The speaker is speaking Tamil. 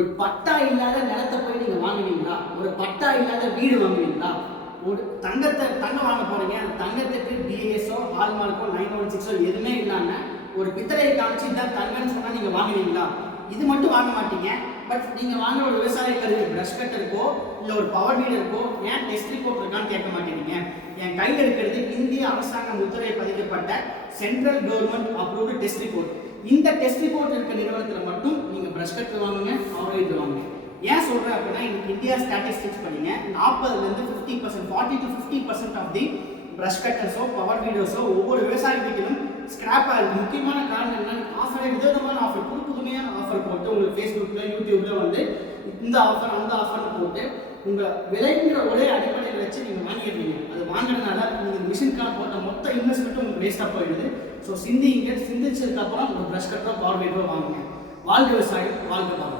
ஒரு பட்டா இல்லாத நிலத்தை போய் நீங்கள் வாங்குவீங்களா? ஒரு பட்டா இல்லாத வீடு வாங்குவீங்களா? ஒரு தங்கம் வாங்க போறீங்க, அந்த தங்கத்துக்கு டிஎஸ்ஓ ஹால்மார்க்கோ 916 எதுவுமே இல்லாமல் ஒரு பித்தளையை காமிச்சு இதான் தங்கம்னு சொன்னால் நீங்கள் வாங்குவீங்களா? இது மட்டும் வாங்க மாட்டீங்க. பட் நீங்கள் வாங்குற ஒரு விவசாய கருவி ப்ரஷ் கட்டருக்கோ இல்லை ஒரு பவர் வீடருக்கோ ஏன் டெஸ்ட் ரிப்போர்ட் இருக்கான்னு கேட்க மாட்டேங்கிறீங்க. என் கையில் இருக்கிறது இந்திய அரசாங்க முத்திரை பதிக்கப்பட்ட central government approved test report. இந்த டெஸ்ட் ரிப்போர்ட் இருக்க நிறுவனத்தில் மட்டும் நீங்கள் ப்ரஷ் கட்டர் வாங்குங்க, பவர் வீடர் வாங்குங்க. ஏன் சொல்கிறேன் அப்படின்னா, இன்னைக்கு இந்தியா ஸ்டாட்டிஸ்டிக்ஸ் பண்ணிங்க 40% 50%, 40 to 50% ஆஃப் தி ப்ரஷ் கட்டர்ஸோ பவர் வீடர்ஸோ ஒவ்வொரு விவசாய வீட்டிலும் ஸ்கிராப் ஆகுது. முக்கியமான காரணம் என்னன்னா, ஆஃபரை விதவிதமான ஆஃபர், புதுமையான ஆஃபர் போட்டு உங்களுக்கு ஃபேஸ்புக்கில் யூடியூப்பில் வந்து இந்த ஆஃபர் அந்த ஆஃபர்னு போட்டு உங்கள் விலைங்கிற ஒரே அடிப்படையில் வச்சு நீங்கள் வாங்கிடுறீங்க. அது வாங்கினதுனால நீங்கள் மிஷின்கான போட்ட மொத்த இன்வெஸ்ட்மெண்ட்டும் உங்களுக்கு வேஸ்ட்டாக போயிடுது. ஸோ சிந்திச்சதுக்கப்புறம் ஒரு ப்ரஷ் கட்டரோ பவர் வீடரோ வாங்குங்க. வாழ்க விவசாயம், வாழ்க பாரதம்.